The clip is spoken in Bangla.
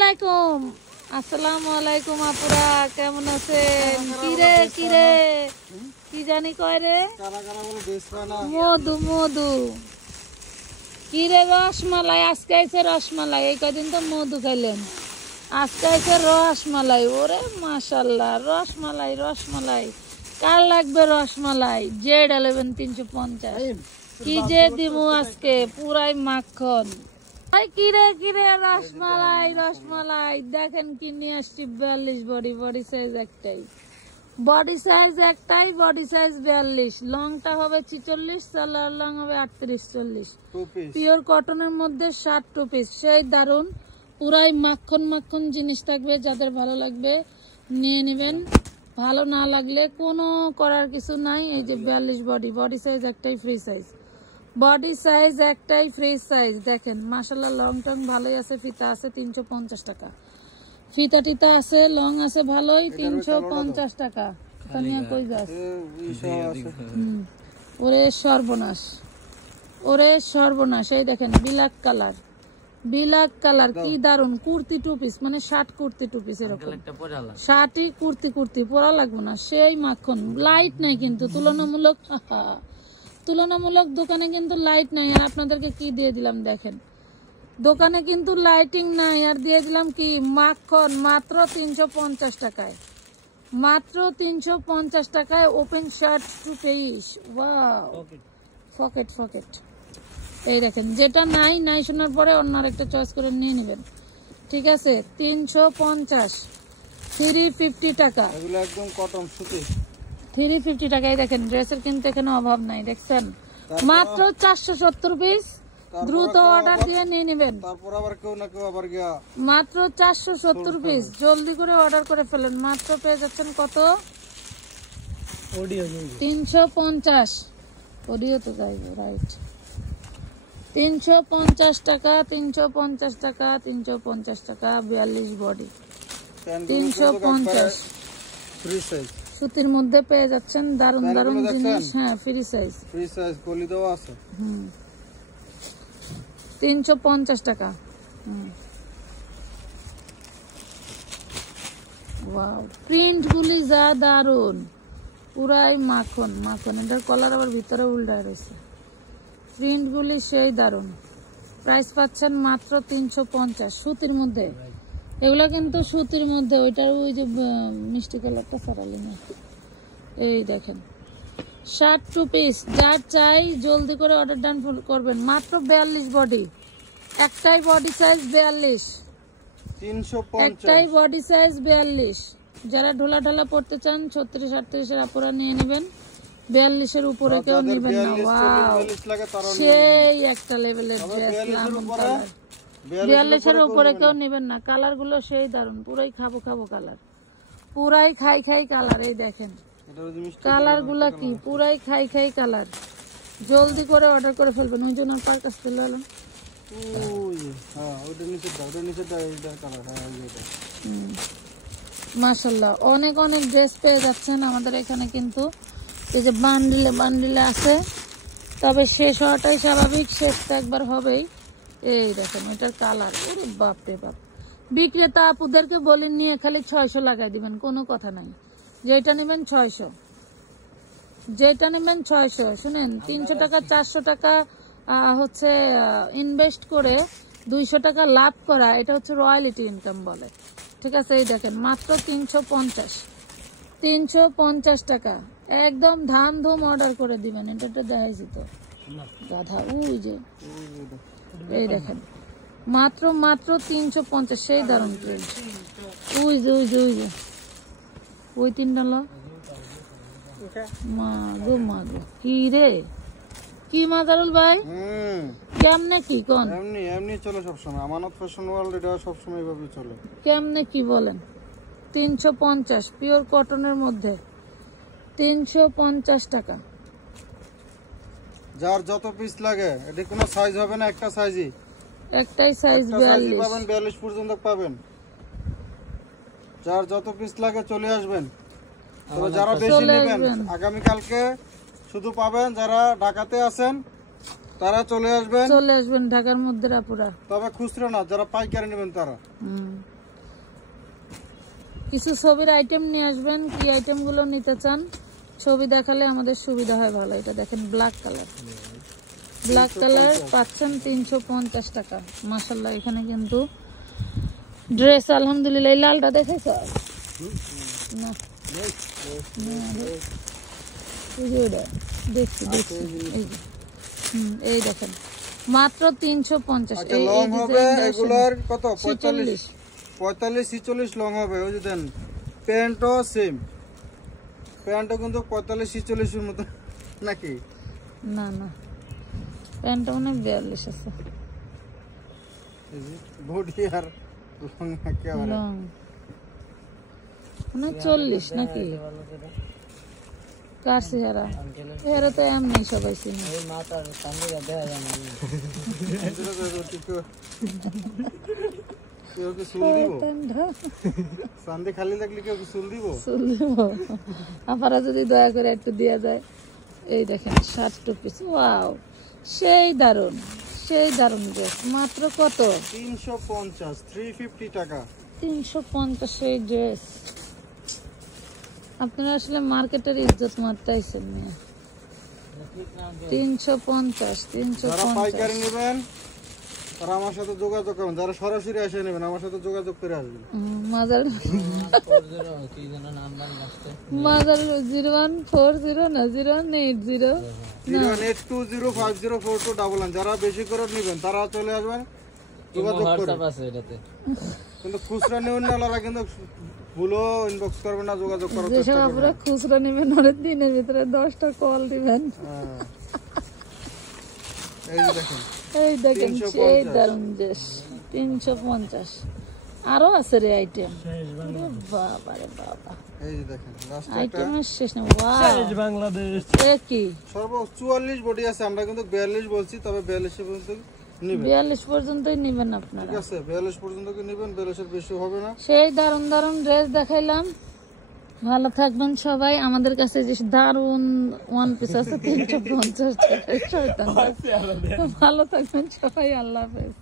আলাইকুম। আসসালামু আলাইকুম আপুরা, কেমন আছেন? কিরে কিরে কি জানি কয় রে, মধু মধু কিরে রসমালাই। আজকে আইছে রসমালাই, এই কয়দিন তো মধু খাইলেন, আজকে আইছে রসমালাই। ওরে মাশাল্লাহ, রসমালাই রসমালাই। কার লাগবে রসমালাই? জেড 11 350। কি যে দিমু আজকে, পুরাই মাখন। কিরে কিরে রসমালাই রসমালাই, দেখেন কি নিয়ে আসছি। 42 বডি, বডি সাইজ একটাই, বডি সাইজ একটাই, বডি সাইজ 42। লংটা হবে 46, সালোয়ার লং হবে 38-40। পিওর কটনের মধ্যে 60 পিস, সেই দারুন। পুরাই মাখন মাখন জিনিস থাকবে, যাদের ভালো লাগবে নিয়ে নেবেন, ভালো না লাগলে কোনো করার কিছু নাই। এই যে 42 বডি, বডি সাইজ একটাই, ফ্রি সাইজ, বডি সাইজ একটাই, ফ্রি সাইজ। দেখেন মাশাআল্লাহ, লং টং ভালোই আছে, ফিতা আছে 350 টাকা, ফিতা টিতা আছে, লং আছে ভালোই, 350 টাকা। কানিয়া কই যাস? ওরে সর্বনাশ, ওরে সর্বনাশ। এই দেখেন বিলাক কালার, বিলাক কালার, কি দারুন। কুর্তি টু পিস, মানে শার্ট কুর্তি টু পিস, এরকম শার্টই কুর্তি কুর্তি পরা লাগবে না, সেই মাখন। লাইট নাই কিন্তু, তুলনামূলক তুলনামূলক দোকানে কিন্তু লাইট নাই। আর আপনাদেরকে কি দিয়ে দিলাম দেখেন, দোকানে কিন্তু লাইটিং নাই, আর দিয়ে দিলাম কি মাখন। মাত্র 350 টাকায়, মাত্র 350 টাকায় open shirt two piece. Wow, pocket pocket. এই দেখেন, যেটা নাই নাই শোনার পরে অন্য আরেকটা চয়েস করে নিয়ে নেবেন, ঠিক আছে? 350, 350 টাকা, এগুলো একদম কটন সুতি, 350 টাকায়। দেখেন ড্রেসের কিন্তু এখানে অভাব নাই, দেখছেন? মাত্র 470 পিস, দ্রুত অর্ডার দিয়ে নিয়ে নেবেন। তারপর আবার কেউ না কেউ আবার গিয়া মাত্র 470 পিস, জলদি করে অর্ডার করে ফেলেন। মাত্র পেয়ে যাচ্ছেন কত? 350। অডিও তো যাইব, রাইট। 350 টাকা, 350 টাকা, 350 টাকা। 42 বডি, 350। ফ্রি সাইজ সুতির মধ্যে পেয়ে যাচ্ছেন, দারুন দারুন জিনিস। হ্যাঁ, ফ্রি সাইজ, ফ্রি সাইজ কলি দেওয়া আছে। 350 টাকা। ওয়াও, প্রিন্ট গুলি যা দারুন, পুরাই মাখন মাখন। এটার কলার আবার ভিতরে উল্টায় রয়েছে, প্রিন্ট গুলি সেই দারুন। প্রাইস পাচ্ছেন মাত্র 350, সুতির মধ্যে। এগুলা কিন্তু সুতির মধ্যে, ওইটার ওই যে মিষ্টি কালারটা সরালি না। এই দেখেন, শার্ট টু পিস, যার চাই জলদি করে অর্ডার ডান করবেন। মাত্র 42 বডি, একটাই বডি সাইজ 42, 350, একটাই বডি সাইজ 42। যারা ঢোলা ঢালা পড়তে চান 36-38 এর আপুরা নিয়ে নেবেন, 42 এর উপরে কেউ নেবেন না। ওয়াও, সেই একটা লেভেলের ড্রেস, লামন কালার। 42 এর উপরে কেউ নেবেন না, কালার গুলো সেই দারুন, পুরাই খাবো খাবো কালার, পুরাই খাই খাই কালার। এই দেখেন কালার গুলা কি, পুরাই খাই খাই কালার। জলদি করে অর্ডার করে ফেলবেন। ওই জন্য পার কাছ থেকে এলাম। মাশাআল্লাহ, অনেক অনেক ড্রেস পেয়ে যাচ্ছেন আমাদের এখানে, কিন্তু এই যে বান্ডিলে বান্ডিলে আছে, তবে শেষ হওয়াটাই স্বাভাবিক, শেষ তো একবার হবেই। এই দেখেন এটার কালার, ওরে বাপ রে বাপ। বিক্রেতা আপুদেরকে বলে নিয়ে খালি 600 লাগাই দিবেন, কোনো কথা নাই। যেটা নেবেন 600, যেটা নেবেন 600। শুনেন, 300 টাকা 400 টাকা হচ্ছে ইনভেস্ট করে 200 টাকা লাভ করা, এটা হচ্ছে রয়্যালিটি ইনকাম বলে, ঠিক আছে? এই দেখেন মাত্র 350, 350 টাকা, একদম ধাম ধুম অর্ডার করে দিবেন। এটা দেখাইছি তো গাধা, ওই যে এই দেখেন মাত্র মাত্র 350, সেই দারুন প্রিন্ট। ওই যে ওই যে ওই যে ওই তিনটা ল মাগো মাগো, কি রে কি মাজারুল ভাই, কেমনে কি কোন? এমনি এমনি চলে সব সময়, আমানত ফ্যাশন ওয়ার্ল্ড এটা সব সময় এভাবে চলে। কেমনে কি বলেন? 350, পিওর কটনের মধ্যে 350 টাকা। যার যত পিস লাগে, এটা কোনো সাইজ হবে না, একটা সাইজই, একটাই সাইজ 42 পাবেন, 42 পর্যন্ত পাবেন। যার যত পিস লাগে চলে আসবেন। তবে যারা বেশি নেবেন, আগামী কালকে শুধু পাবেন যারা ঢাকাতে আছেন, তারা চলে আসবেন ঢাকার মধ্যে আপুরা। তবে খুচরা না, যারা পাইকারি নেবেন তারা। কিছু ছবির আইটেম নিয়ে আসবেন, কি আইটেম গুলো নিতে চান ছবি দেখালে আমাদের সুবিধা হয় ভালো। এটা দেখেন ব্ল্যাক কালার পাচ্ছেন 350 টাকা। মাশাআল্লাহ এখানে কিন্তু ড্রেস আলহামদুলিল্লাহ। এই লালটা দেখাইছ না? দেখছি এই দেখেন মাত্র 350। লং হবে এগুলোর কত? 45 46 লং হবে। ওই যে দেন প্যান্টও সেম, প্যান্টও কিন্তু 45 46 এর মতো নাকি? না প্যান্টটা মানে 42 আছে। বডি আর লং একেবারে লং মানে 40 নাকি? কার চেহারা? এরা তো এমনি সবাই চিনি। আপনারা যদি দয়া করে একটু দেওয়া যায়। এই দেখেন শার্ট টু পিস, ওয়াও সেই দারুন ড্রেস। মাত্র কত? 350 350 টাকা। 350 এই ড্রেস। আপনারা আসলে মার্কেটের ইজ্জত মারতেছেন না। 350 যারা পাইকারি নেবেন তারা আমার সাথে যোগাযোগ করবেন, যারা সরাসরি এসে নেবেন আমার সাথে যোগাযোগ করে আসবেন। মাজার 0140 না 0180 01820504211। যারা বেশি করে নেবেন তারা চলে আসবেন, যোগাযোগ করবেন। কিন্তু খুচরা নেবেন না ওরা কিন্তু ভুলো ইনবক্স করবেন না, যোগাযোগ করার চেষ্টা করবেন। আপনারা খুচরা নেবেন ওরে দিনের ভিতরে 10টা কল দিবেন। এই দেখেন সেই দারুন ড্রেস 350। আরো আছে রে আইটেম। বাবা রে বাবা, এই যে দেখেন আইটেমের শেষ না। ওয়াও বাংলাদেশ কি সর্ব 44 বডি আছে, আমরা কিন্তু 42 বলছি, তবে 42 পর্যন্ত নেবেন। 42 পর্যন্তই নেবেন আপনারা। ঠিক আছে 42 পর্যন্ত কি নেবেন, 42 এর বেশি হবে না। সেই দারুন ড্রেস দেখাইলাম। ভালো থাকবেন সবাই। আমাদের কাছে যে দারুন ওয়ান পিস আছে 350 টাকা। ভালো থাকবেন সবাই, আল্লাহ হাফেজ।